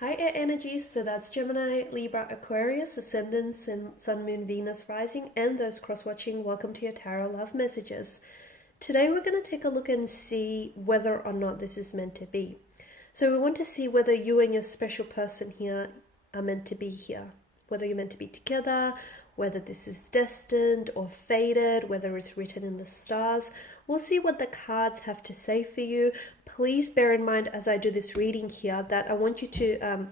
Hi Air Energies, so that's Gemini, Libra, Aquarius, Ascendant, Sun, Moon, Venus, Rising, and those cross-watching. Welcome to your Tarot Love Messages. Today we're going to take a look and see whether or not this is meant to be. So we want to see whether you and your special person here are meant to be here. Whether you're meant to be together, whether this is destined or fated, whether it's written in the stars. We'll see what the cards have to say for you. Please bear in mind as I do this reading here that I want you to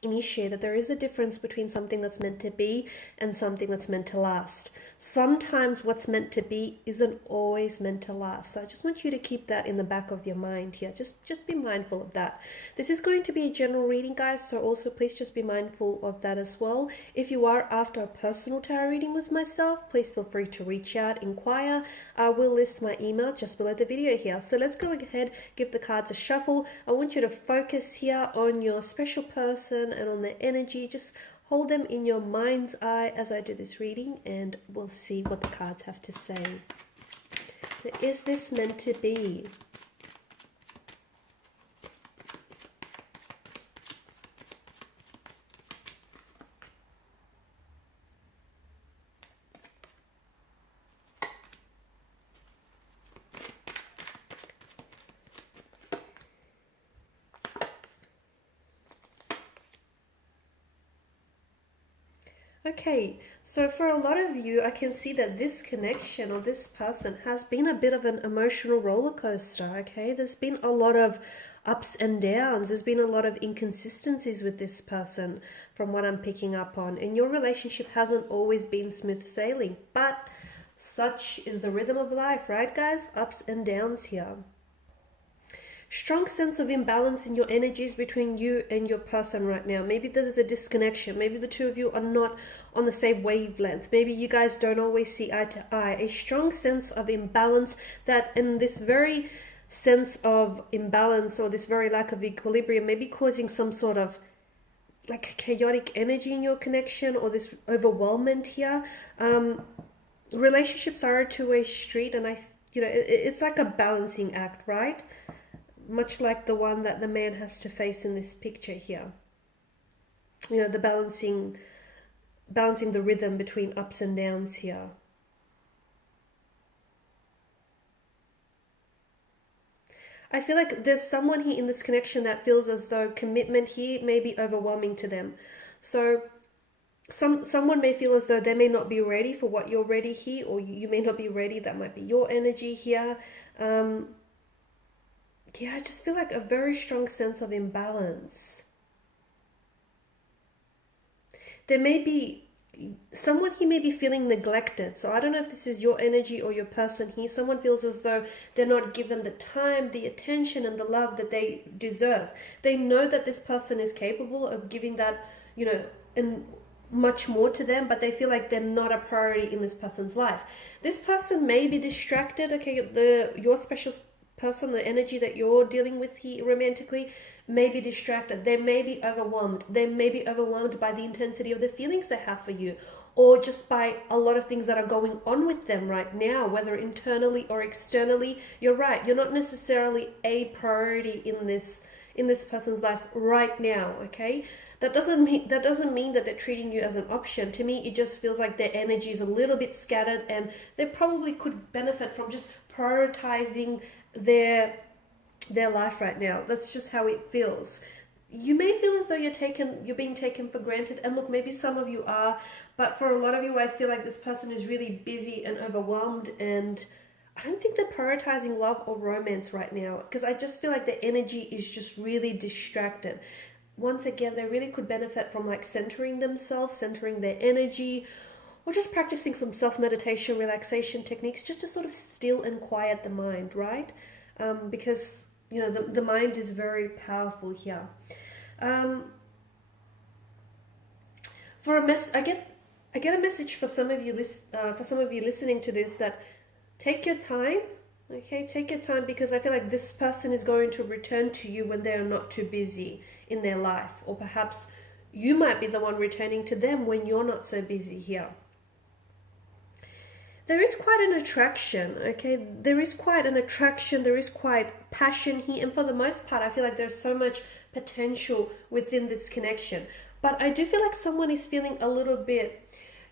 initiate that there is a difference between something that's meant to be and something that's meant to last. Sometimes what's meant to be isn't always meant to last. So I just want you to keep that in the back of your mind here. Just be mindful of that. This is going to be a general reading, guys, so also please just be mindful of that as well. If you are after a personal tarot reading with myself, please feel free to reach out, inquire. I will list my email just below the video here. So let's go ahead, give the cards a shuffle. I want you to focus here on your special person and on their energy. Just hold them in your mind's eye as I do this reading, and we'll see what the cards have to say. So is this meant to be? Okay, so for a lot of you, I can see that this connection or this person has been a bit of an emotional roller coaster, okay? There's been a lot of ups and downs. There's been a lot of inconsistencies with this person from what I'm picking up on. And your relationship hasn't always been smooth sailing, but such is the rhythm of life, right, guys? Ups and downs here. Strong sense of imbalance in your energies between you and your person right now. Maybe there's a disconnection. Maybe the two of you are not on the same wavelength. Maybe you guys don't always see eye to eye. A strong sense of imbalance that, in this very sense of imbalance or this very lack of equilibrium, may be causing some sort of like chaotic energy in your connection or this overwhelmment here. Relationships are a two-way street, and it's like a balancing act, right? Much like the one that the man has to face in this picture here. You know, the balancing the rhythm between ups and downs here. I feel like there's someone here in this connection that feels as though commitment here may be overwhelming to them. So someone may feel as though they may not be ready for what you're ready here, or you may not be ready. That might be your energy here. Yeah, I just feel like a very strong sense of imbalance. There may be someone here may be feeling neglected. So I don't know if this is your energy or your person here. Someone feels as though they're not given the time, the attention, and the love that they deserve. They know that this person is capable of giving that, and much more to them, but they feel like they're not a priority in this person's life. This person may be distracted. Okay, your special person, the energy that you're dealing with here romantically, may be distracted. They may be overwhelmed. They may be overwhelmed by the intensity of the feelings they have for you, or just by a lot of things that are going on with them right now, whether internally or externally. You're right, you're not necessarily a priority in this person's life right now, okay? That doesn't mean that they're treating you as an option. To me, it just feels like their energy is a little bit scattered, and they probably could benefit from just prioritizing their life right now. That's just how it feels. You may feel as though you're being taken for granted, and look, maybe some of you are, but for a lot of you, I feel like this person is really busy and overwhelmed, and I don't think they're prioritizing love or romance right now, because I just feel like the energy is just really distracted. Once again, they really could benefit from like centering themselves, centering their energy, or just practicing some self-meditation, relaxation techniques, just to sort of still and quiet the mind, right? Because, the mind is very powerful here. I get a message for some of you listening to this, that take your time, okay? Take your time, because I feel like this person is going to return to you when they are not too busy in their life, or perhaps you might be the one returning to them when you're not so busy here. There is quite an attraction, okay? There is quite passion here, and for the most part, I feel like there's so much potential within this connection. But I do feel like someone is feeling a little bit,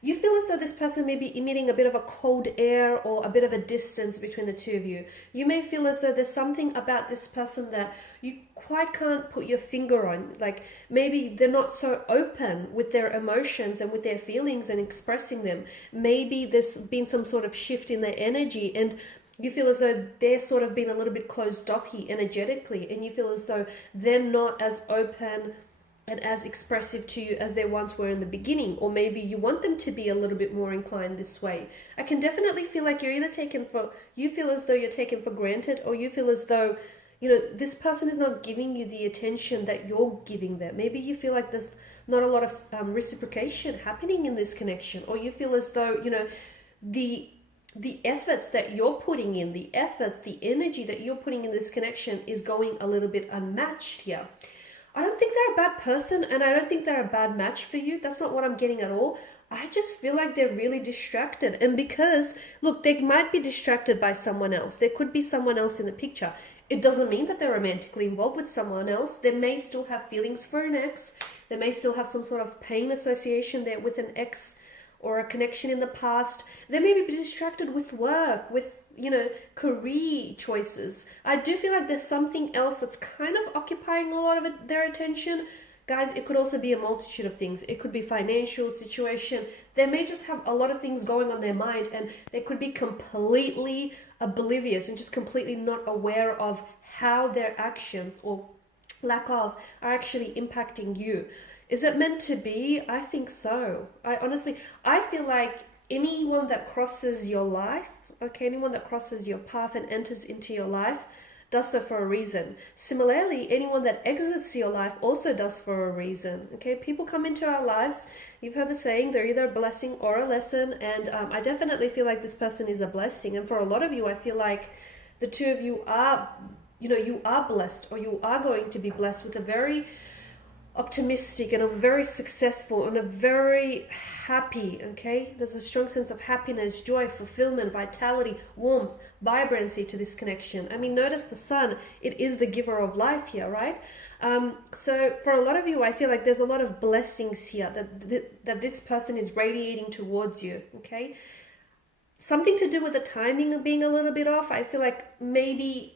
you feel as though this person may be emitting a bit of a cold air or a bit of a distance between the two of you. You may feel as though there's something about this person that you quite can't put your finger on. Like maybe they're not so open with their emotions and with their feelings and expressing them. Maybe there's been some sort of shift in their energy, and you feel as though they're sort of being a little bit closed off here energetically, and you feel as though they're not as open and as expressive to you as they once were in the beginning. Or maybe you want them to be a little bit more inclined this way. I can definitely feel like you're either you feel as though you're taken for granted, or you feel as though, you know, this person is not giving you the attention that you're giving them. Maybe you feel like there's not a lot of reciprocation happening in this connection, or you feel as though, you know, the efforts that you're putting in, the energy that you're putting in this connection is going a little bit unmatched here. I don't think they're a bad person, and I don't think they're a bad match for you. That's not what I'm getting at all. I just feel like they're really distracted. And because, look, they might be distracted by someone else. There could be someone else in the picture. It doesn't mean that they're romantically involved with someone else. They may still have feelings for an ex. They may still have some sort of pain association there with an ex or a connection in the past. They may be distracted with work, with, you know, career choices. I do feel like there's something else that's kind of occupying a lot of their attention. Guys, it could also be a multitude of things. It could be financial situation. They may just have a lot of things going on their mind, and they could be completely oblivious and just completely not aware of how their actions or lack of are actually impacting you. Is it meant to be? I think so. I feel like anyone that crosses your life, okay, anyone that crosses your path and enters into your life does so for a reason. Similarly, anyone that exits your life also does for a reason. Okay, people come into our lives. You've heard the saying, they're either a blessing or a lesson. And I definitely feel like this person is a blessing. And for a lot of you, I feel like the two of you are, you know, you are blessed, or you are going to be blessed with a very optimistic and a very successful and a very happy, okay? There's a strong sense of happiness, joy, fulfillment, vitality, warmth, vibrancy to this connection. I mean, notice the sun, it is the giver of life here, right? So for a lot of you, I feel like there's a lot of blessings here that this person is radiating towards you, okay? Something to do with the timing of being a little bit off. I feel like maybe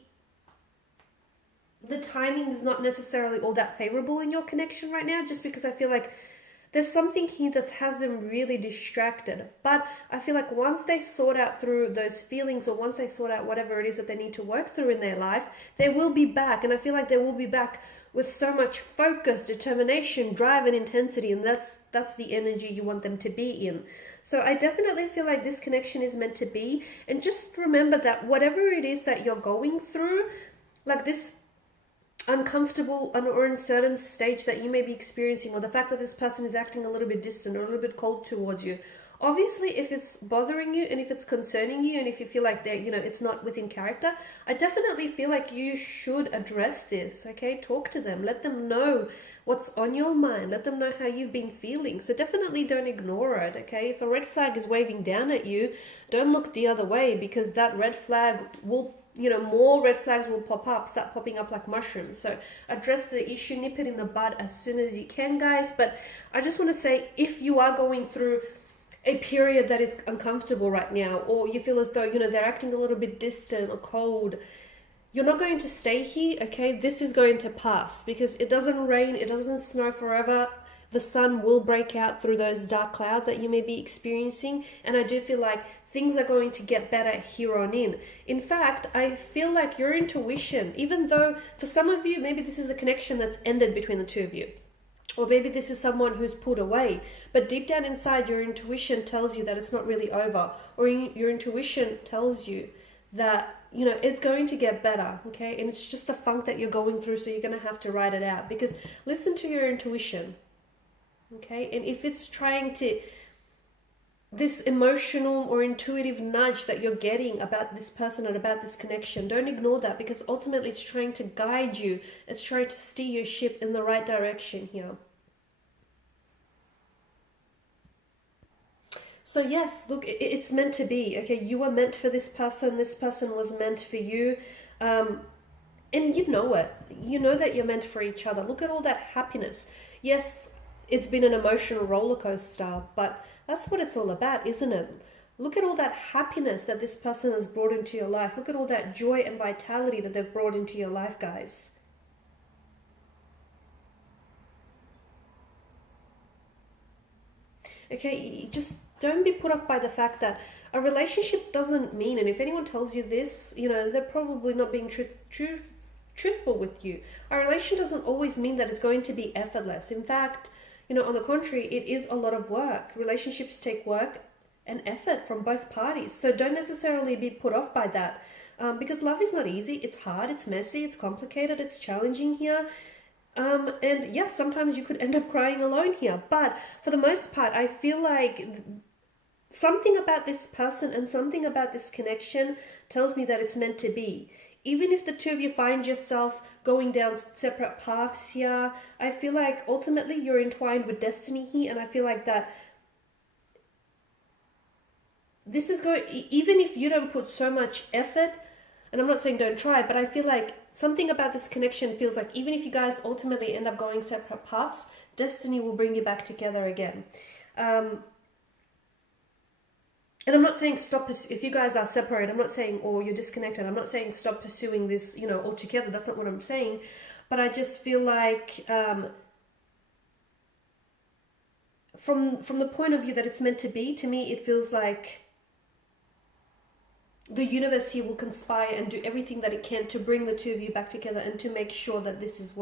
the timing is not necessarily all that favorable in your connection right now, just because I feel like there's something here that has them really distracted. But I feel like once they sort out through those feelings, or once they sort out whatever it is that they need to work through in their life, they will be back. And I feel like they will be back with so much focus, determination, drive, and intensity. And that's the energy you want them to be in. So I definitely feel like this connection is meant to be. And just remember that whatever it is that you're going through, like this uncomfortable or uncertain stage that you may be experiencing, or the fact that this person is acting a little bit distant or a little bit cold towards you, obviously if it's bothering you and if it's concerning you and if you feel like they're, you know, it's not within character, I definitely feel like you should address this. Okay, talk to them, let them know what's on your mind, let them know how you've been feeling. So definitely don't ignore it. Okay, if a red flag is waving down at you, don't look the other way, because that red flag will, you know, more red flags will start popping up like mushrooms. So address the issue, nip it in the bud as soon as you can, guys. But I just want to say, if you are going through a period that is uncomfortable right now, or you feel as though, you know, they're acting a little bit distant or cold, you're not going to stay here, okay? This is going to pass, because it doesn't rain, it doesn't snow forever. The sun will break out through those dark clouds that you may be experiencing. And I do feel like things are going to get better here on in. In fact, I feel like your intuition, even though for some of you, maybe this is a connection that's ended between the two of you, or maybe this is someone who's pulled away, but deep down inside, your intuition tells you that it's not really over, or your intuition tells you that, you know, it's going to get better, okay? And it's just a funk that you're going through, so you're going to have to ride it out, because listen to your intuition, okay? And if it's trying to, this emotional or intuitive nudge that you're getting about this person and about this connection, don't ignore that, because ultimately it's trying to guide you. It's trying to steer your ship in the right direction here. So yes, look, it's meant to be, okay? You were meant for this person. This person was meant for you. And you know it. You know that you're meant for each other. Look at all that happiness. Yes, it's been an emotional roller coaster, but that's what it's all about, isn't it? Look at all that happiness that this person has brought into your life. Look at all that joy and vitality that they've brought into your life, guys. Okay, just don't be put off by the fact that a relationship doesn't mean, and if anyone tells you this, they're probably not being truthful with you. A relation doesn't always mean that it's going to be effortless. In fact, on the contrary, it is a lot of work. Relationships take work and effort from both parties. So don't necessarily be put off by that. Because love is not easy. It's hard, it's messy, it's complicated, it's challenging here. And yes, sometimes you could end up crying alone here. But for the most part, I feel like something about this person and something about this connection tells me that it's meant to be. Even if the two of you find yourself going down separate paths here, I feel like ultimately you're entwined with destiny here, and I feel like that this is going, even if you don't put so much effort, and I'm not saying don't try, but I feel like something about this connection feels like even if you guys ultimately end up going separate paths, destiny will bring you back together again. And I'm not saying stop, if you guys are separated, I'm not saying, or you're disconnected, I'm not saying stop pursuing this, altogether. That's not what I'm saying. But I just feel like from the point of view that it's meant to be, to me, it feels like the universe here will conspire and do everything that it can to bring the two of you back together and to make sure that this is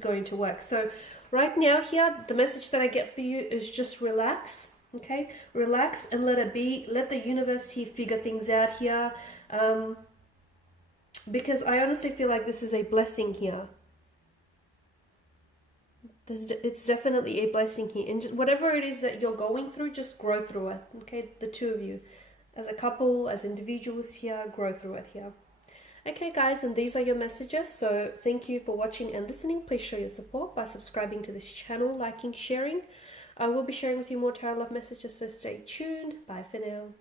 going to work. So right now here, the message that I get for you is just relax. Okay, relax and let it be. Let the universe here figure things out here, because I honestly feel like this is a blessing here. It's definitely a blessing here, and whatever it is that you're going through, just grow through it. Okay, the two of you, as a couple, as individuals here, grow through it here. Okay guys, and these are your messages. So thank you for watching and listening. Please show your support by subscribing to this channel, liking, sharing. I will be sharing with you more tarot love messages, so stay tuned. Bye for now.